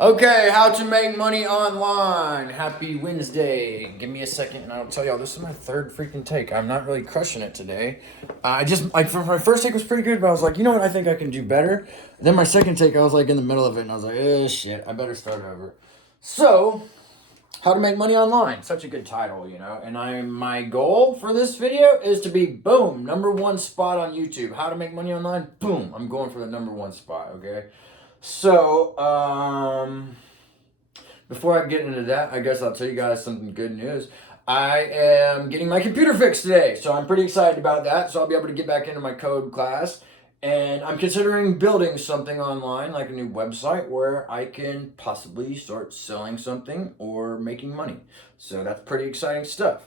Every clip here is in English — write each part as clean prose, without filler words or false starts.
Okay, how to make money online. Happy Wednesday. Give me a second and I'll tell y'all this is my third freaking take. I'm not really crushing it today. I just, like, for my first take was pretty good, but I was like, you know what, I think I can do better. Then my second take, I was like in the middle of it and I was like, oh shit, I better start over. So, how to make money online. Such a good title, you know. And my goal for this video is to be, boom, number one spot on YouTube. How to make money online, boom. I'm going for the number one spot, okay? So, before I get into that, I guess I'll tell you guys something good news. I am getting my computer fixed today, so I'm pretty excited about that. So I'll be able to get back into my code class. And I'm considering building something online, like a new website, where I can possibly start selling something or making money. So that's pretty exciting stuff.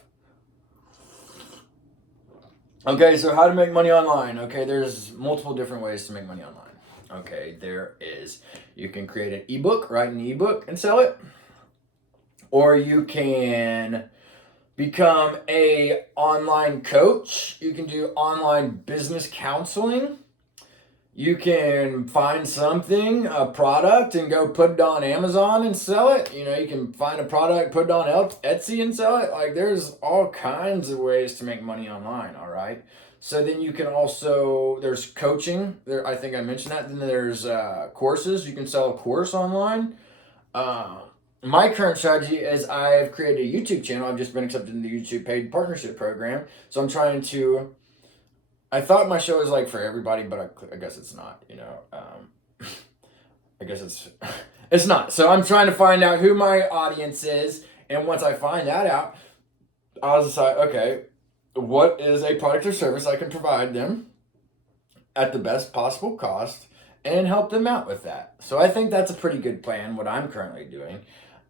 Okay, so how to make money online. Okay, there's multiple different ways to make money online. Okay, there is. You can create an ebook, write an ebook, and sell it. Or you can become a online coach. You can do online business counseling. You can find something, a product, and go put it on Amazon and sell it. You know, you can find a product, put it on Etsy and sell it. Like, there's all kinds of ways to make money online, all right? So then you can also, there's coaching. There, I think I mentioned that. Then there's courses. You can sell a course online. My current strategy is I've created a YouTube channel. I've just been accepted in the YouTube paid partnership program. So I'm trying to, I thought my show was like for everybody, but I guess it's not, you know. I guess it's not. So I'm trying to find out who my audience is. And once I find that out, I'll decide, okay, what is a product or service I can provide them at the best possible cost and help them out with that. So I think that's a pretty good plan, what I'm currently doing.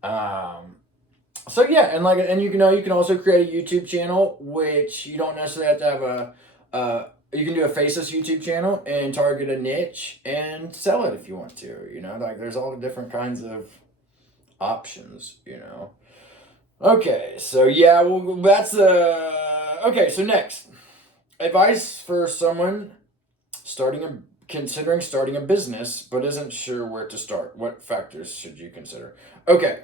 So yeah, and you can also create a YouTube channel, which you don't necessarily have to have you can do a faceless YouTube channel and target a niche and sell it if you want to, you know, like there's all the different kinds of options, you know. Okay, so yeah, well that's okay, so next. Advice for someone considering starting a business but isn't sure where to start. What factors should you consider? Okay.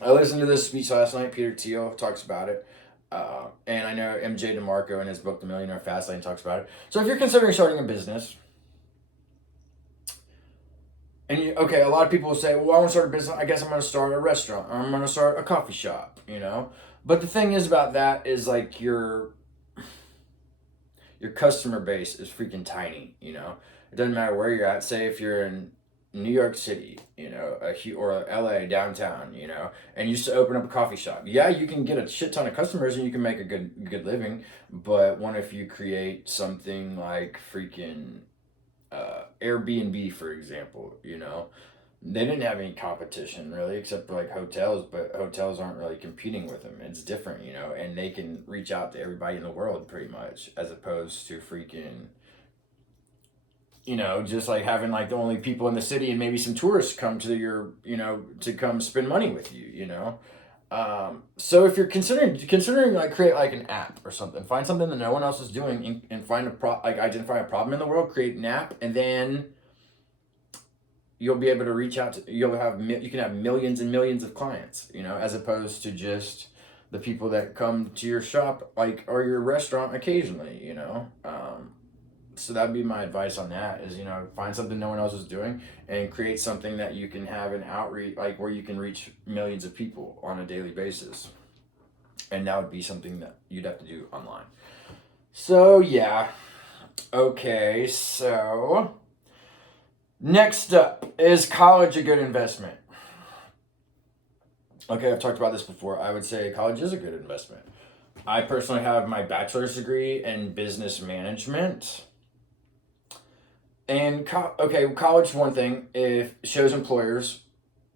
I listened to this speech last night. Peter Thiel talks about it. And I know MJ DeMarco in his book, The Millionaire Fastlane, talks about it. So if you're considering starting a business, and a lot of people will say, well, I want to start a business. I guess I'm going to start a restaurant. Or I'm going to start a coffee shop, you know? But the thing is about that is like your customer base is freaking tiny, you know? It doesn't matter where you're at. Say if you're in New York City, you know, or LA downtown, you know, and you used to open up a coffee shop. Yeah, you can get a shit ton of customers and you can make a good living. But what if you create something like freaking Airbnb, for example, you know? They didn't have any competition really, except for like hotels, but hotels aren't really competing with them. It's different, you know, and they can reach out to everybody in the world pretty much, as opposed to freaking, you know, just like having like the only people in the city and maybe some tourists come to your, you know, to come spend money with you, you know. So if you're considering like create like an app or something, find something that no one else is doing and find like identify a problem in the world, create an app, and then you'll be able to reach out to you can have millions and millions of clients, you know, as opposed to just the people that come to your shop like or your restaurant occasionally, you know. So that'd be my advice on that is, you know, find something no one else is doing and create something that you can have an outreach, like where you can reach millions of people on a daily basis. And that would be something that you'd have to do online. So yeah. Okay, so next up, is college a good investment? Okay, I've talked about this before. I would say college is a good investment. I personally have my bachelor's degree in business management. And college, one thing, if shows employers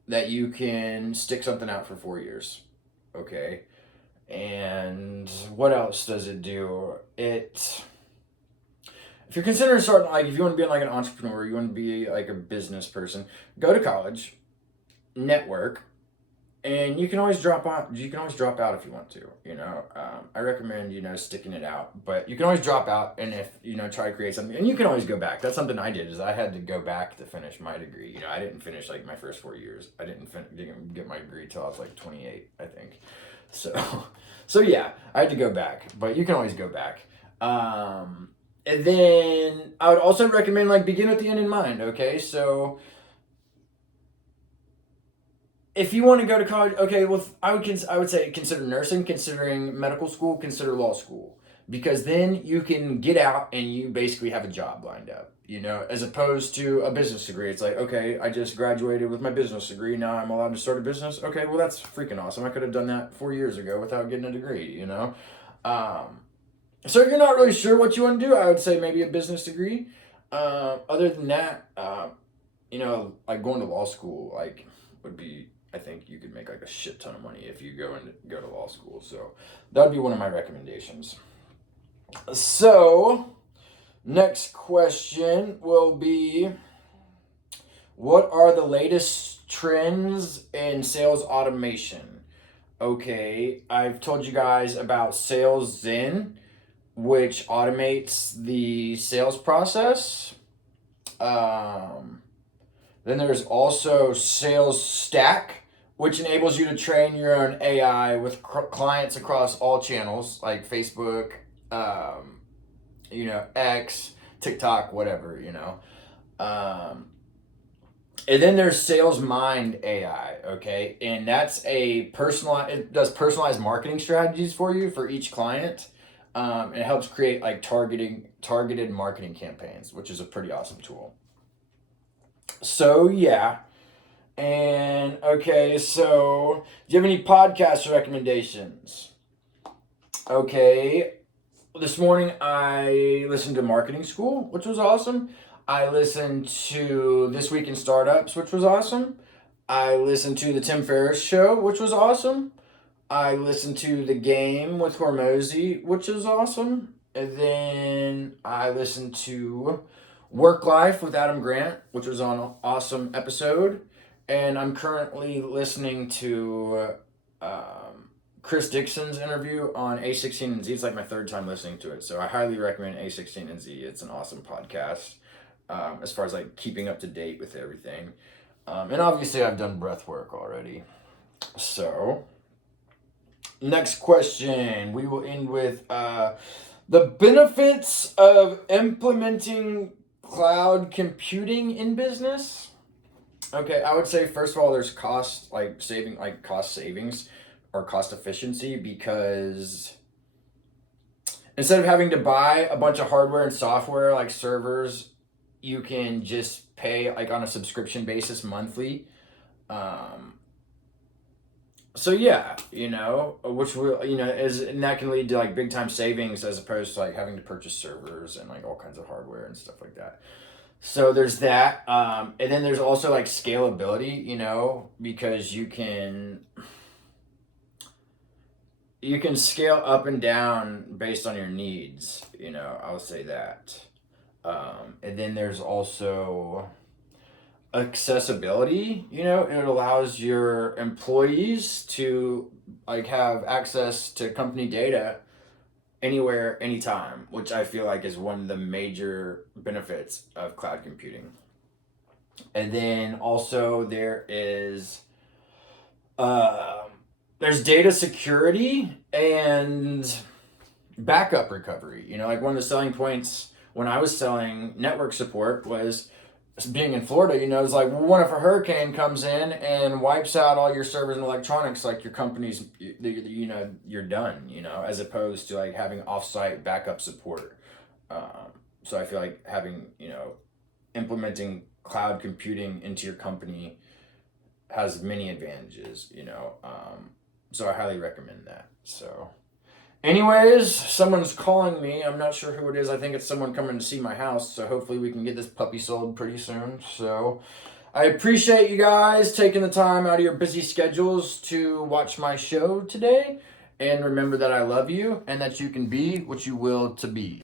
that you can stick something out for 4 years. Okay. And what else does it do? If you're considering starting, like, if you want to be like an entrepreneur, you want to be like a business person, go to college, network, and you can always drop out. You can always drop out if you want to. I recommend sticking it out, but you can always drop out, and if try to create something, and you can always go back. That's something I did. Is I had to go back to finish my degree. I didn't finish like my first 4 years. I didn't get my degree till I was like 28, I think. So, so yeah, I had to go back, but you can always go back. And then I would also recommend like begin with the end in mind. Okay, so if you want to go to college, okay, well, I would say consider nursing, considering medical school, consider law school, because then you can get out and you basically have a job lined up. As opposed to a business degree. It's like, okay, I just graduated with my business degree. Now I'm allowed to start a business. Okay, well, that's freaking awesome. I could have done that 4 years ago without getting a degree. So if you're not really sure what you want to do, I would say maybe a business degree. Other than that, like going to law school, like would be. I think you could make like a shit ton of money if you go to law school. So that would be one of my recommendations. So next question will be, what are the latest trends in sales automation? Okay, I've told you guys about Sales Zen, which automates the sales process. Then there's also Sales Stack, which enables you to train your own AI with clients across all channels like Facebook, X, TikTok, whatever. And then there's Sales Mind AI, okay, and that's it does personalized marketing strategies for you for each client. It helps create like targeted marketing campaigns, which is a pretty awesome tool. So yeah. And okay, so do you have any podcast recommendations? Okay, this morning I listened to Marketing School, which was awesome. I listened to This Week in Startups, which was awesome. I listened to the Tim Ferriss Show, which was awesome. I listened to The Game with Hormozy, which is awesome. And then I listened to Work Life with Adam Grant, which was an awesome episode. And I'm currently listening to Chris Dixon's interview on A16 and Z. It's like my third time listening to it. So I highly recommend A16 and Z. It's an awesome podcast as far as like keeping up to date with everything. And obviously I've done breath work already. So next question, we will end with the benefits of implementing cloud computing in business. Okay, I would say first of all, there's cost savings or cost efficiency, because instead of having to buy a bunch of hardware and software like servers, you can just pay like on a subscription basis monthly. So yeah, which will and that can lead to like big time savings as opposed to like having to purchase servers and like all kinds of hardware and stuff like that. So there's that, and then there's also like scalability, because you can scale up and down based on your needs. I'll say that, and then there's also accessibility. It allows your employees to like have access to company data anywhere, anytime, which I feel like is one of the major benefits of cloud computing. And then also there's data security and backup recovery. Like one of the selling points when I was selling network support was being in Florida, it's like, well, what if a hurricane comes in and wipes out all your servers and electronics, like your company's, you're done, as opposed to like having offsite backup support. So I feel like implementing cloud computing into your company has many advantages, so I highly recommend that. So anyways, someone's calling me. I'm not sure who it is. I think it's someone coming to see my house. So hopefully we can get this puppy sold pretty soon. So I appreciate you guys taking the time out of your busy schedules to watch my show today. And remember that I love you and that you can be what you will to be.